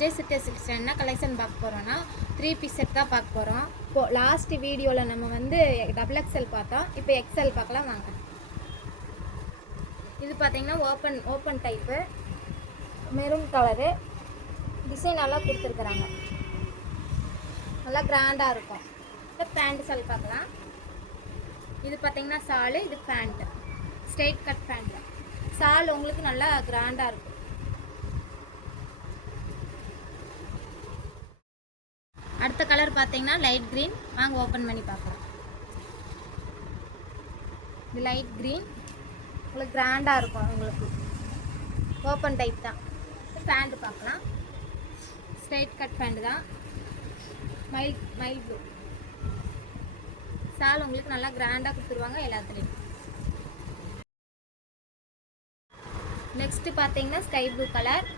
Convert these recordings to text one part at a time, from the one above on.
Vijay Sathya silks என்ன collection பார்க்க போகிறோன்னா 3 பீஸ் செட் தான் பார்க்க போகிறோம். இப்போது லாஸ்ட் வீடியோவில் நம்ம வந்து XXL பார்த்தோம். இப்போ XL பார்க்கலாம் வாங்க. இது பார்த்தீங்கன்னா open type maroon colour design நல்லா கொடுத்துருக்குறாங்க. நல்லா கிராண்டாக இருக்கும். இப்போ பேண்ட் சால் பார்க்கலாம். இது பார்த்தீங்கன்னா சாலு, இது பேண்ட்டு ஸ்ட்ரெயிட் கட் பேண்ட்டு. சால் உங்களுக்கு நல்லா கிராண்டாக இருக்கும். அடுத்த கலர் பார்த்தீங்கன்னா லைட் க்ரீன். வாங்க ஓப்பன் பண்ணி பார்க்கலாம். இது லைட் க்ரீன் உங்களுக்கு கிராண்டாக இருக்கும். உங்களுக்கு ஓப்பன் டைப் தான். பேண்ட் பார்க்கலாம். ஸ்ட்ரெயிட் கட் பேண்ட் தான். Mile blue. சால் உங்களுக்கு நல்லா கிராண்டாக கொடுத்துருவாங்க எல்லாத்துலேயும். நெக்ஸ்ட்டு பார்த்தீங்கன்னா ஸ்கை ப்ளூ கலர்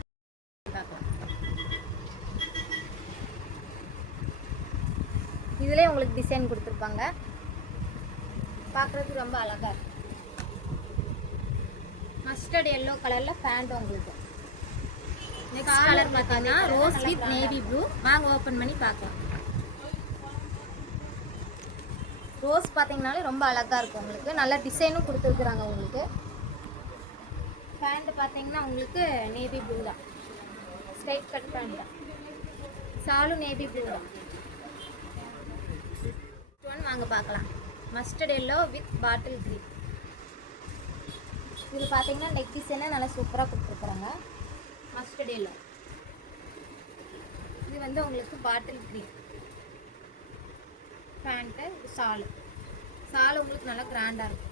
பார்க்கலாம். இதிலே உங்களுக்கு டிசைன் கொடுத்துருப்பாங்க. பார்க்குறதுக்கு ரொம்ப அழகாக இருக்கும். மஸ்டர்ட் எல்லோ கலரில் பேண்ட் உங்களுக்கு. நெக்ஸ்ட் கலர் பார்த்தீங்கன்னா ரோஸ் வித் நேவி ப்ளூ. வாங்க ஓப்பன் பண்ணி பார்க்கலாம். ரோஸ் பார்த்தீங்கனாலே ரொம்ப அழகாக இருக்கும். உங்களுக்கு நல்ல டிசைனும் கொடுத்துருக்குறாங்க. உங்களுக்கு பேண்ட் பார்த்தீங்கன்னா உங்களுக்கு நேவி ப்ளூ தான். ஸ்ட்ரைட் கட் பேண்ட் தான். சாலும் நேவி ப்ளூ தான். வாங்க பார்க்கலாம். Mustard yellow with bottle green. இது பார்த்தீங்கன்னா நெக் டிசைனே நல்லா சூப்பராக கொடுத்துருக்குறாங்க. Mustard yellow. இது வந்து உங்களுக்கு பாட்டில் க்ரீன் பேண்ட்டு. இது சாலு உங்களுக்கு நல்லா கிராண்டாக இருக்கும்.